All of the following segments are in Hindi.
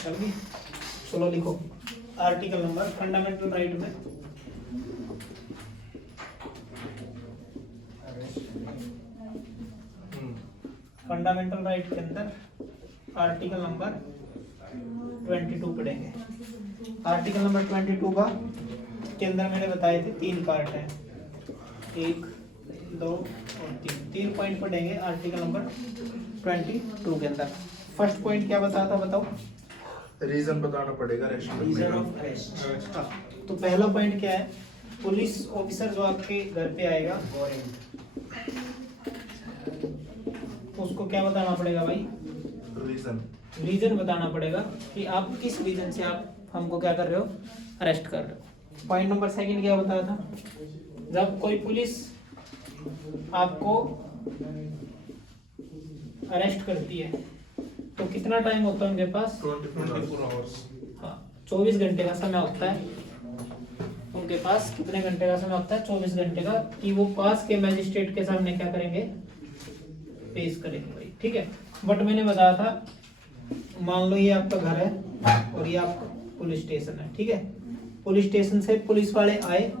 चल गई। चलो लिखो आर्टिकल नंबर फंडामेंटल राइट में फंडामेंटल राइट के अंदर आर्टिकल नंबर 22 पढ़ेंगे। आर्टिकल नंबर 22 का के अंदर मैंने बताए थे 3 पार्ट हैं, 1, 2 और 3 पॉइंट पढ़ेंगे आर्टिकल नंबर 22 के अंदर। फर्स्ट पॉइंट क्या बताता बताओ? रीजन बताना पड़ेगा रीजन ऑफ अरेस्ट। तो पहला पॉइंट क्या है? पुलिस ऑफिसर जो आपके घर पे आएगा उसको क्या बताना पड़ेगा भाई? रीजन बताना पड़ेगा कि आप किस रीजन से आप हमको क्या कर रहे हो, अरेस्ट कर रहे हो। पॉइंट नंबर सेकंड क्या बताया था? जब कोई पुलिस आपको अरेस्ट करती है तो कितना टाइम होता है उनके पास? 24 आवर्स। हाँ, 24 घंटे का समय होता है उनके पास। कितने घंटे का समय होता है? 24 घंटे का, कि वो पास के मैजिस्ट्रेट के सामने क्या करेंगे, पेश करेंगे भाई। ठीक है। बट मैंने बताया था, मान लो ये आपका घर है और ये आपका पुलिस स्टेशन है। ठीक है। पुलिस स्टेशन से पुलिस वाले आए,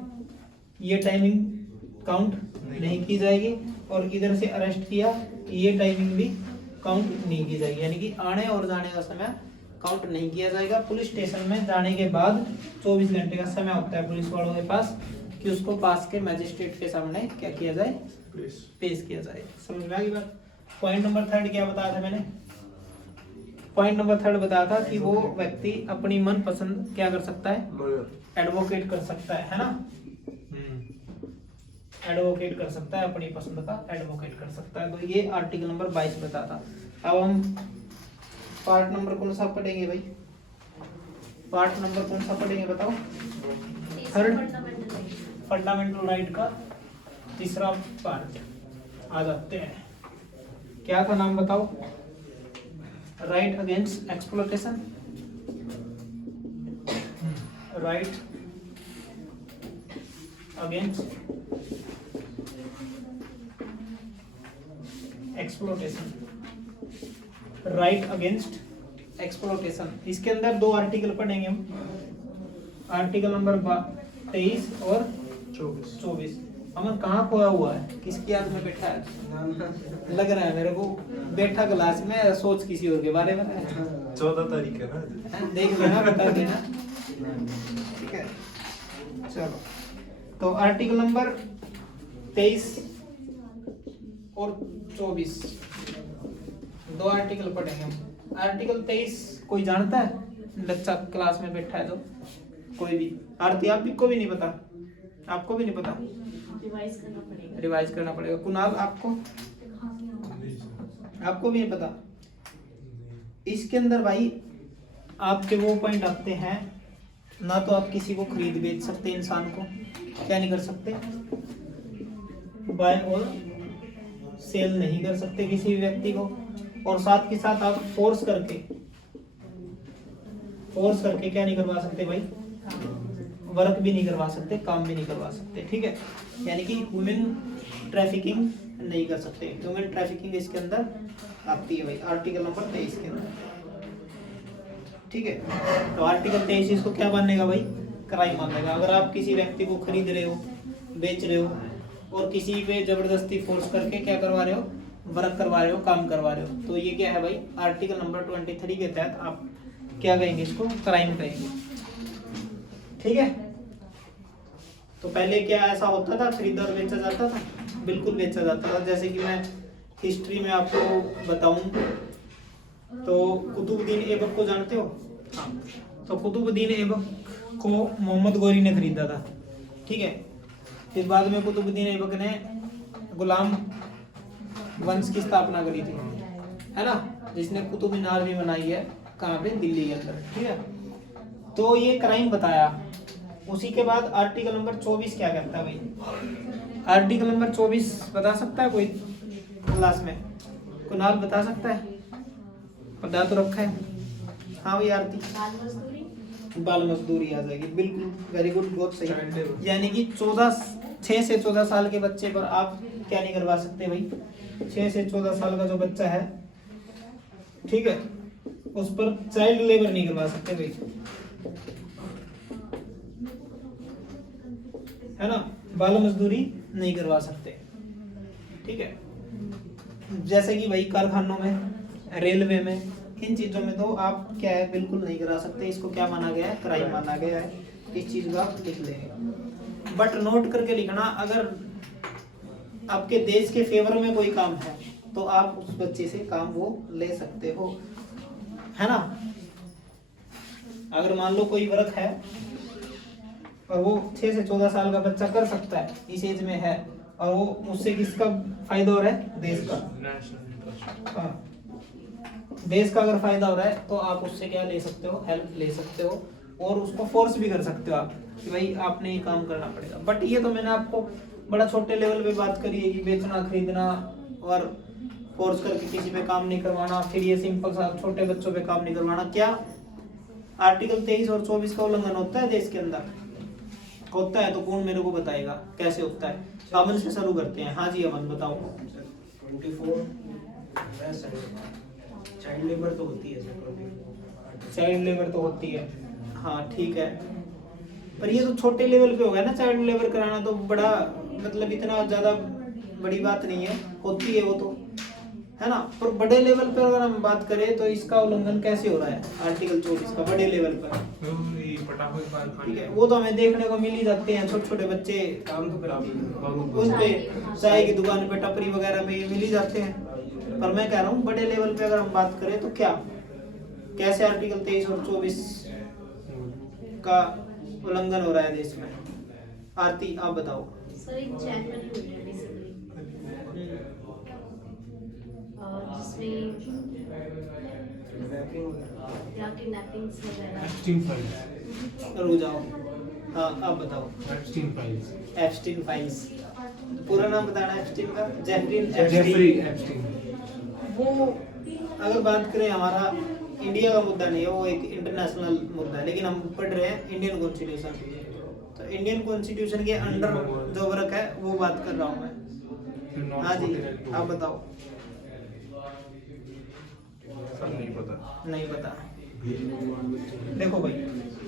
ये टाइमिंग काउंट नहीं की जाएगी, और इधर से अरेस्ट किया, ये टाइमिंग भी काउंट नहीं की जाएगी। यानी कि आने और जाने का समय काउंट नहीं किया जाएगा। पुलिस स्टेशन में जाने के बाद 24 घंटे का समय होता है पुलिस वालों के पास कि उसको पास के मैजिस्ट्रेट के सामने क्या किया जाए, पेश किया जाए। समझ में आ गई बात? पॉइंट नंबर 3 क्या बताया था मैंने? पॉइंट नंबर 3 बताया था कि वो व्यक्ति अपनी मन पसंद क्या कर सकता है, एडवोकेट कर सकता है ना? एडवोकेट कर सकता है, अपनी पसंद का एडवोकेट कर सकता है। तो ये आर्टिकल नंबर 22 बताता। अब हम पार्ट नंबर कौन सा पढ़ेंगे भाई? पार्ट नंबर कौन सा पढ़ेंगे बताओ? 3rd फंडामेंटल राइट का तीसरा पार्ट आ जाते हैं। क्या था नाम बताओ? Right against exploitation. Right against exploitation. Right against exploitation. इसके अंदर 2 आर्टिकल पढ़ेंगे हम, आर्टिकल नंबर 23 और 24। अमन कहाँ खोया हुआ है? किसकी याद में बैठा है? लग रहा है मेरे को बैठा क्लास में, सोच किसी और के बारे में। 14 तारीख है ना, देख लेना, बता देना। ठीक है। चलो, तो आर्टिकल नंबर 23 और 24 2 आर्टिकल पढ़ेंगे हम। आर्टिकल 23 कोई जानता है? बच्चा क्लास में बैठा है तो कोई भी। आरती आप भी को भी नहीं पता? आपको भी नहीं पता? रिवाइज करना पड़ेगा। कुणाल आपको भी नहीं पता? इसके अंदर भाई आपके वो पॉइंट आते हैं, ना तो आप किसी को खरीद बेच सकते, इंसान को क्या नहीं कर सकते, बाय और सेल नहीं कर सकते किसी भी व्यक्ति को, और साथ के साथ आप फोर्स करके क्या नहीं करवा सकते भाई, वर्क भी नहीं करवा सकते, काम भी नहीं करवा सकते। ठीक है। यानी कि ह्यूमन ट्रैफिकिंग नहीं कर सकते। ह्यूमन ट्रैफिकिंग इसके अंदर आती है भाई, आर्टिकल नंबर 23 के अंदर। ठीक है। तो आर्टिकल 23 इसको क्या मानेगा भाई? क्राइम मानेगा। अगर आप किसी व्यक्ति को खरीद रहे हो, बेच रहे हो, और किसी पे जबरदस्ती फोर्स करके क्या करवा रहे हो, वर्क करवा रहे हो, काम करवा रहे हो, तो ये क्या है भाई? आर्टिकल नंबर 23 के तहत आप क्या कहेंगे? इसको क्राइम कहेंगे। ठीक है। तो पहले क्या ऐसा होता था, खरीदा और बेचा जाता था? बिल्कुल बेचा जाता था। जैसे कि मैं हिस्ट्री में आपको बताऊं तो कुतुबुद्दीन ऐबक को जानते हो? हाँ। तो कुतुबुद्दीन ऐबक को मोहम्मद गौरी ने खरीदा था। ठीक है। फिर बाद में कुतुबुद्दीन ऐबक ने गुलाम वंश की स्थापना करी थी, है ना? जिसने कुतुब मीनार भी बनाई है, कहाँ पे? दिल्ली के अंदर। ठीक है। तो ये क्राइम बताया। उसी के बाद आर्टिकल नंबर 24 क्या कहता है भाई? आर्टिकल नंबर 24 बता सकता है कोई क्लास में? कुणाल बता सकता है? बता तो रखा है। हाँ भाई आरती? बाल मजदूरी आ जाएगी। बिल्कुल, वेरी गुड, बहुत सही। यानी कि 6 से 14 साल के बच्चे पर आप क्या नहीं करवा सकते भाई? 6 से 14 साल का जो बच्चा है, ठीक है, उस पर चाइल्ड लेबर नहीं करवा सकते भाई, है ना, बाल मजदूरी नहीं करवा सकते, ठीक है। जैसे कि भाई कारखानों में, रेलवे में, इन चीजों में तो आप क्या है बिल्कुल नहीं करा सकते। इसको क्या माना गया है, क्राइम माना गया है। इस चीज को आप लिख लेंगे, बट नोट करके लिखना, अगर आपके देश के फेवर में कोई काम है तो आप उस बच्चे से काम वो ले सकते हो, है ना। अगर मान लो कोई वर्क है और वो 6 से 14 साल का बच्चा कर सकता है, इस एज में है, और वो उससे किसका फायदा हो रहा है, देश का। हाँ, देश का अगर फायदा हो रहा है तो आप उससे क्या ले सकते हो, हेल्प ले सकते हो, और उसको फोर्स भी कर सकते हो आप कि भाई आपने ये काम करना पड़ेगा। बट ये तो मैंने आपको बड़ा छोटे लेवल पे बात करी है कि बेचना खरीदना और फोर्स करके किसी पे काम नहीं करवाना, फिर ये सिंपल सा छोटे बच्चों पे काम नहीं करवाना। क्या आर्टिकल 23 और 24 का उल्लंघन होता है देश के अंदर? होता है तो कौन मेरे को बताएगा कैसे होता है? अमन से शुरू करते हैं। हाँ जी अमन बताओ। 24 चाइल्ड लेबर तो होती है सर, चाइल्ड लेबर तो होती है, हाँ ठीक है, पर ये तो छोटे लेवल पे हो गया ना। चाइल्ड लेबर कराना तो बड़ा मतलब इतना ज्यादा बड़ी बात नहीं है, होती है वो तो, है ना। पर बड़े लेवल पर अगर हम बात करें तो इसका उल्लंघन कैसे हो रहा है आर्टिकल 24 का बड़े लेवल पर? ठीक है, वो तो हमें देखने को मिल ही जाते हैं, छोटे छोटे बच्चे काम तो फिर आप उस पे चाय की दुकान पे, टपरी वगैरह पे ये मिल ही जाते हैं। पर मैं कह रहा हूँ बड़े लेवल पे अगर हम बात करें तो क्या, कैसे आर्टिकल 23 और 24 का उल्लंघन हो रहा है देश में? आरती आप बताओ। सर एक चैट बनी हुई है बेसिकली, जिसमें किडनैपिंग्स वगैरह। रुक जाओ, हाँ आप बताओ। एप्स्टीन फाइल्स, पूरा नाम बताना एप्स्टीन का। Jeffrey Epstein. वो अगर बात करें हमारा इंडिया का मुद्दा नहीं है, वो एक इंटरनेशनल मुद्दा है, लेकिन हम पढ़ रहे हैं इंडियन कॉन्स्टिट्यूशन, तो इंडियन कॉन्स्टिट्यूशन के अंडर जो वर्क है वो बात कर रहा हूँ मैं। हाँ जी आप बताओ। नहीं पता। देखो भाई,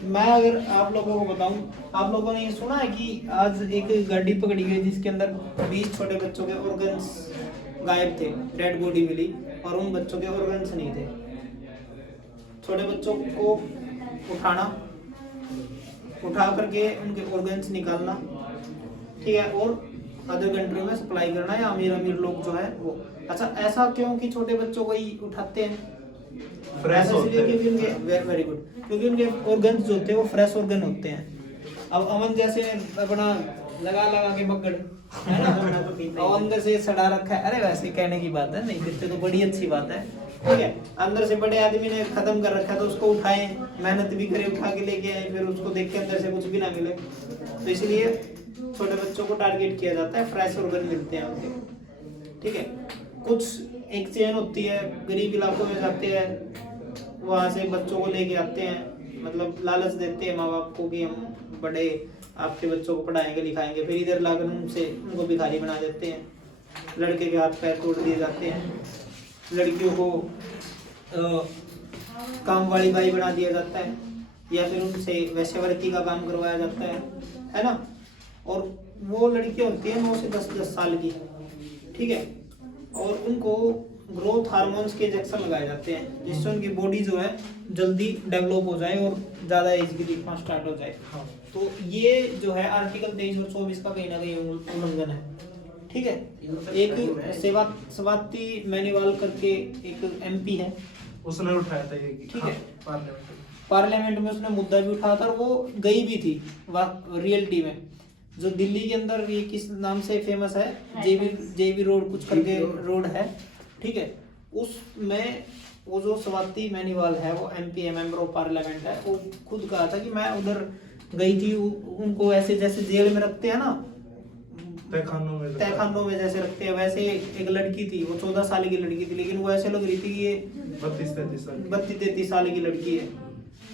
मैं अगर आप लोगों को बताऊं, आप लोगों ने ये सुना है कि आज एक गाड़ी पकड़ी गई जिसके अंदर 20 छोटे बच्चों के ऑर्गन्स गायब थे, डेड बॉडी मिली, और उन बच्चों के ऑर्गन्स नहीं थे। छोटे बच्चों को उठा करके उनके ऑर्गन्स निकालना, ठीक है, और अदर कंट्री में सप्लाई करना, या अमीर अमीर लोग जो है वो। अच्छा, ऐसा क्यों कि छोटे बच्चों को ही उठाते हैं? ऐसा इसलिए क्योंकि उनके वेरी गुड, क्योंकि उनके ऑर्गन्स जो होते हैं वो फ्रेश ऑर्गन होते हैं। अब अमन जैसे अपना लगा के मक्कड़ है ना, और अंदर से सड़ा रखा है, अरे वैसे कहने की बात है, नहीं फिर तो बड़ी अच्छी बात है, ठीक है। अंदर से बड़े आदमी ने खत्म कर रखा है तो उसको उठाएं, मेहनत भी करें, उठा के लेके आए, फिर उसको देख के अंदर से कुछ भी ना मिले, तो इसलिए छोटे बच्चों को टारगेट किया जाता है, फ्रेश ऑर्गन मिलते हैं उनके, ठीक है। कुछ एक चेन होती है, गरीब इलाकों में जाते हैं, वहाँ से बच्चों को लेके आते हैं, मतलब लालच देते हैं माँ बाप को कि हम बड़े आपके बच्चों को पढ़ाएंगे लिखाएंगे, फिर इधर लाकर उनको भिखारी बना देते हैं, लड़के के हाथ पैर तोड़ दिए जाते हैं, लड़कियों को काम वाली बाई बना दिया जाता है, या फिर उनसे वैश्यवृत्ति का काम करवाया जाता है ना। और वो लड़कियां होती हैं 9 से 10 साल की, ठीक है, और उनको ग्रोथ हार्मोन्स के इंजेक्शन लगाए जाते हैं जिससे उनकी बॉडी जो है जल्दी डेवलप हो जाए और ज़्यादा एज की दिखना स्टार्ट हो जाए। तो ये जो है आर्टिकल 23 और 24 का कहीं ना कहीं उल्लंघन है, ठीक है। एक सेवाती मैनीवाल करके एक MP है, उसने उठाया था ये, ठीक है, पार्लियामेंट पार्लियामेंट में उसने मुद्दा भी उठाया था और वो गई भी थी रियलिटी में। जो दिल्ली के अंदर ये किस नाम से फेमस है, JB रोड कुछ करके रोड है, ठीक है, उसमें वो जो स्वाति मैनीवाल है वो MP है, मेंबर ऑफ पार्लियामेंट है, वो खुद कहा था कि मैं उधर गई थी, उनको ऐसे जैसे जेल में रखते हैं ना, तहखानों में जैसे रखते हैं, वैसे एक लड़की थी, वो 14 साल की लड़की थी, लेकिन वो ऐसे लग रही थी कि ये 32-33 साल की लड़की है,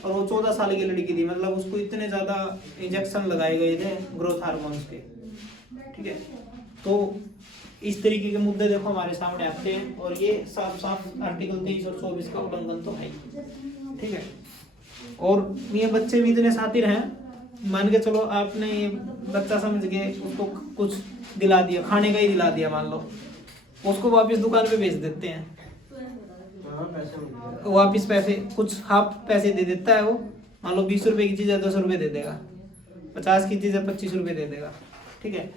और वो 14 साल की लड़की थी। मतलब उसको इतने ज्यादा इंजेक्शन लगाए गए थे ग्रोथ हार्मोन्स के, ठीक है। तो इस तरीके के मुद्दे देखो हमारे सामने आते हैं, और ये साफ साफ आर्टिकल 23 और 24 का उल्लंघन तो है ही। ठीक है, और ये बच्चे भी इतने शातिर हैं, मान के चलो आपने ये बच्चा समझ के उसको कुछ दिला दिया, खाने का ही दिला दिया मान लो, उसको वापस दुकान पे भेज देते हैं, हाँ पैसे मिल गए। वापस पैसे कुछ हाफ पैसे दे देता है वो, मान लो 20 रुपए की चीज़ है 10 रुपए दे देगा, 50 की चीज़ है 25 रुपए दे देगा। ठीक है,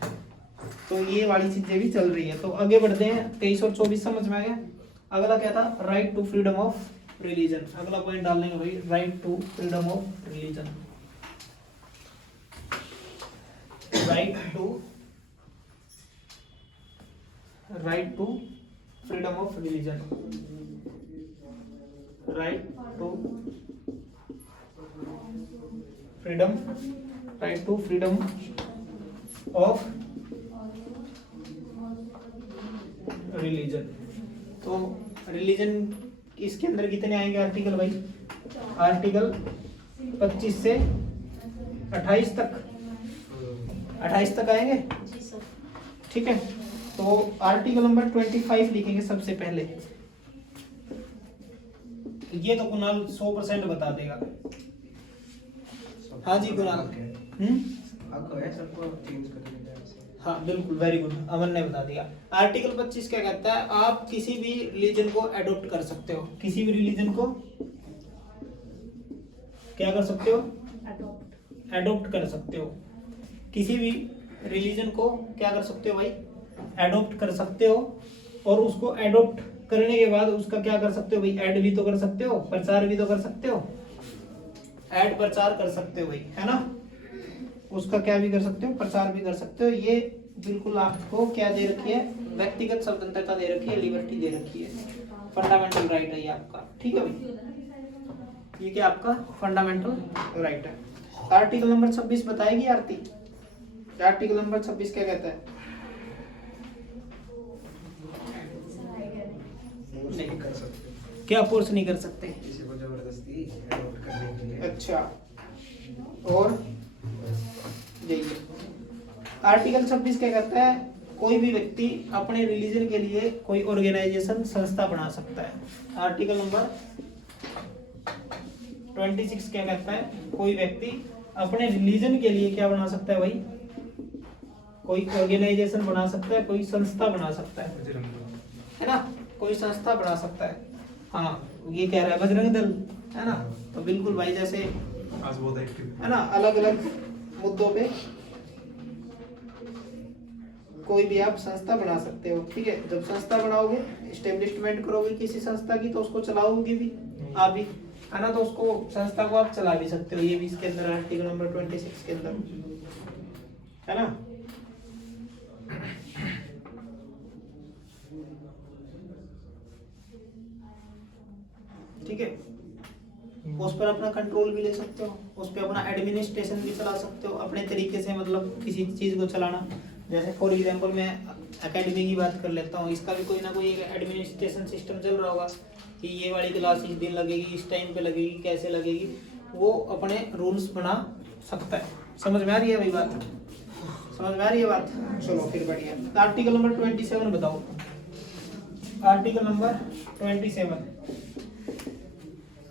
तो ये वाली चीजें भी चल रही है। तो आगे बढ़ते हैं, 23 और 24 समझ में आ गया। अगला क्या था, right to freedom of religion. अगला पॉइंट डाल देंगे भाई, right to freedom of religion. Right to freedom of religion. Right to freedom, right to freedom of religion. तो रिलीजन इसके अंदर कितने आएंगे आर्टिकल भाई, आर्टिकल 25 से 28 तक, 28 तक आएंगे। जी सर। ठीक है, तो आर्टिकल नंबर 25 लिखेंगे सबसे पहले। ये तो कुणाल 100% बता देगा। हाँ जी कुणाल। आपको है सबको चेंज करने का ऐसे। हाँ बिल्कुल, वेरी गुड, अमन ने बता दिया। आर्टिकल 25 क्या कहता है, आप किसी भी रिलीजन को एडॉप्ट कर सकते हो, किसी भी रिलीजन को क्या कर सकते हो, एडॉप्ट कर सकते हो। किसी भी रिलीजन को क्या कर सकते हो भाई, एडॉप्ट कर सकते हो, और उसको एडॉप्ट करने के बाद उसका क्या कर सकते हो भाई, ऐड भी तो कर सकते हो, प्रचार भी तो कर सकते हो, ऐड प्रचार कर सकते हो भाई, है ना। उसका क्या भी कर सकते हो, प्रचार भी कर सकते हो। ये बिल्कुल आपको क्या दे रखी है, व्यक्तिगत स्वतंत्रता दे रखी है, लिबर्टी दे रखी है, फंडामेंटल राइट है ये आपका। ठीक है भाई, ये क्या आपका फंडामेंटल राइट है। आर्टिकल नंबर 26 बताएगी आरती, आर्टिकल नंबर 26 क्या कहता है। नहीं कर सकते क्या फोर्स नहीं कर सकते, किसी को जबरदस्ती एडॉप्ट करने के लिए। अच्छा, और यही है। आर्टिकल 26 क्या कहता है, कोई भी व्यक्ति अपने रिलीजन के लिए कोई ऑर्गेनाइजेशन संस्था बना सकता है। आर्टिकल नंबर 26 क्या कहता है, कोई व्यक्ति अपने रिलीजन के लिए क्या बना सकता है भाई, कोई ऑर्गेनाइजेशन बना सकता है, कोई संस्था बना सकता है ना, कोई संस्था बना सकता है। हाँ, ये कह रहा है बजरंग दल, है ना। तो बिल्कुल भाई, जैसे आज बहुत एक्टिव है ना, अलग अलग मुद्दों पे कोई भी आप संस्था बना सकते हो। ठीक है, जब संस्था बनाओगे, एस्टेब्लिशमेंट करोगे किसी संस्था की, तो उसको चलाओगे भी आप ही, है ना। तो उसको संस्था को आप चला भी सकते हो, ये भी इसके अंदर आर्टिकल नंबर 26 के अंदर, है ना। ठीक है, उस पर अपना कंट्रोल भी ले सकते हो, उस पर अपना एडमिनिस्ट्रेशन भी चला सकते हो अपने तरीके से, मतलब किसी चीज को चलाना। जैसे फॉर एग्जांपल मैं एकेडमी की बात कर लेता हूँ, इसका भी कोई ना कोई एडमिनिस्ट्रेशन सिस्टम चल रहा होगा कि ये वाली क्लास इस दिन लगेगी, इस टाइम पे लगेगी, कैसे लगेगी, वो अपने रूल्स बना सकता है। समझ में आ रही है भाई बात, समझ में आ रही है बात। चलो फिर बढ़िया। आर्टिकल नंबर 27 बताओ, आर्टिकल नंबर 27।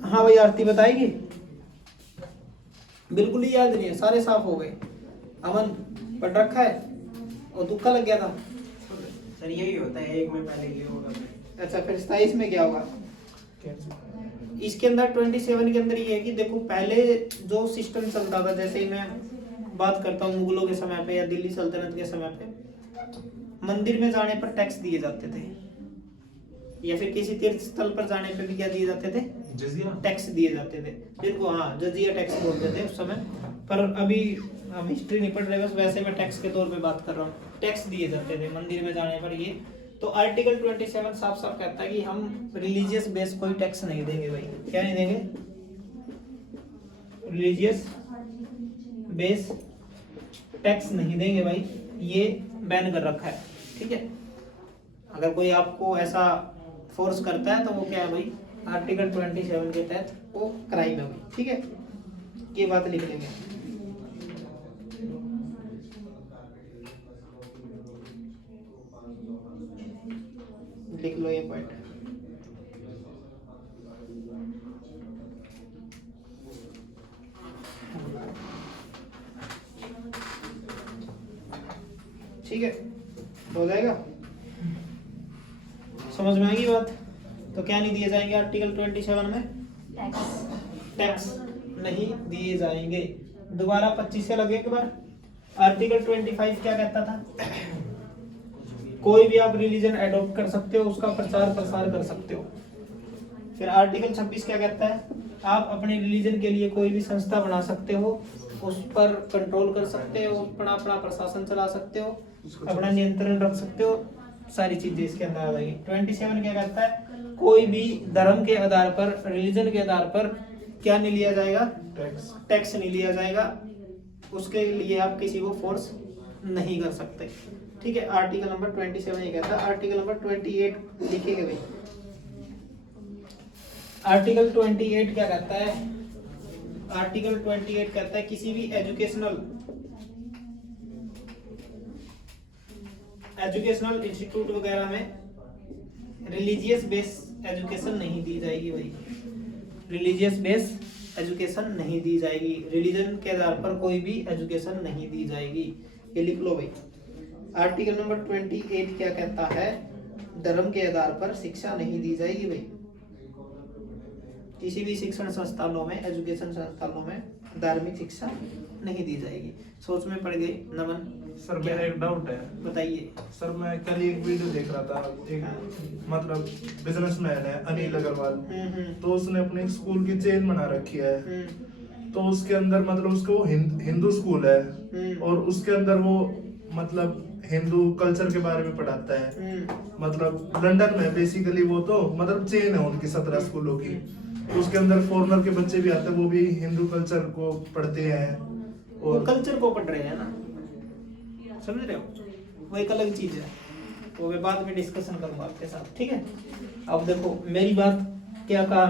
हाँ भाई, आरती बताएगी। बिल्कुल ही याद नहीं है, सारे साफ हो गए। अमन पढ़ रखा है और तुक्का लग गया था। सर यही होता है, एक में पहले ये होगा। अच्छा, फिर 27 में क्या होगा। इसके अंदर 27 के अंदर ये है कि देखो, पहले जो सिस्टम चलता था, जैसे ही मैं बात करता हूँ मुगलों के समय पे या दिल्ली सल्तनत के समय पे, मंदिर में जाने पर टैक्स दिए जाते थे, या फिर किसी तीर्थ स्थल पर जाने पे भी क्या दिए जाते थे, जजिया, टैक्स दिए जाते थे। जिनको हाँ जजिया टैक्स बोलते थे उस समय, पर अभी हम हिस्ट्री नहीं पढ़ रहे, बस वैसे मैं टैक्स के तौर पे बात कर रहा हूँ। टैक्स दिए जाते थे मंदिर में जाने पर। ये तो आर्टिकल 27 साफ साफ कहता है कि हम रिलीजियस बेस कोई टैक्स नहीं देंगे भाई। क्या नहीं देंगे, रिलीजियस बेस टैक्स नहीं देंगे भाई, ये बैन कर रखा है। ठीक है, अगर कोई आपको ऐसा फोर्स करता है तो वो क्या है भाई, आर्टिकल 27 के तहत वो क्राइम है भाई। ठीक है, ये बात लिख लेंगे। लिख लो ये पॉइंट। ठीक है, हो जाएगा, समझ में आएगी बात। तो क्या नहीं दिए जाएंगे आर्टिकल 27 में? टैक्स। टैक्स नहीं दिए जाएंगे। दोबारा 25 से लगे एक बार। आर्टिकल 25 क्या कहता था? कोई भी आप रिलीजन एडॉप्ट कर सकते हो, उसका प्रचार प्रसार कर सकते हो। फिर आर्टिकल 26 क्या कहता है? आप अपने रिलीजन के लिए कोई भी संस्था बना सकते हो, उस पर कंट्रोल कर सकते हो, अपना अपना प्रशासन चला सकते हो, अपना नियंत्रण रख सकते हो, सारी चीजें इसके अंदर आ जाएगी। 27 क्या कहता है? कोई भी धर्म के आधार पर, रिलीजन के आधार पर क्या नहीं लिया जाएगा? टैक्स नहीं लिया जाएगा। उसके लिए आप किसी को फोर्स नहीं कर सकते। ठीक है, आर्टिकल नंबर 27 ये कहता है। आर्टिकल नंबर 28 लिखेंगे भाई। आर्टिकल 28 क्या कहता है? आर्टिकल 28 कहता है किसी भी एजुकेशनल इंस्टीट्यूट वगैरह में रिलीजियस बेस एजुकेशन नहीं दी जाएगी भाई। रिलीजियस बेस एजुकेशन नहीं दी जाएगी। रिलीजन के आधार पर कोई भी एजुकेशन नहीं दी जाएगी। ये लिख लो भाई। आर्टिकल नंबर 28 क्या कहता है? धर्म के आधार पर शिक्षा नहीं दी जाएगी भाई। किसी भी शिक्षण संस्थानों में, एजुकेशन संस्थानों में धार्मिक शिक्षा नहीं दी जाएगी। सोच में पड़ गई नमन? सर मेरा एक डाउट है। बताइए। सर मैं कल एक वीडियो देख रहा था, एक मतलब बिजनेसमैन है अनिल अग्रवाल, तो उसने अपने स्कूल की चेन बना रखी है। तो उसके अंदर मतलब उसको वो हिंदू स्कूल है और उसके अंदर वो मतलब हिंदू कल्चर के बारे में पढ़ाता है। मतलब लंदन में बेसिकली वो तो मतलब चेन है उनकी 17 स्कूलों की। तो उसके अंदर फॉरेनर के बच्चे भी आते हैं, वो भी हिंदू कल्चर को पढ़ते हैं और कल्चर को पढ़ रहे हैं ना, समझ रहे हो? वो एक अलग चीज है, वो मैं बाद में डिस्कशन करूंगा आपके साथ। ठीक है, अब देखो मेरी बात क्या कहा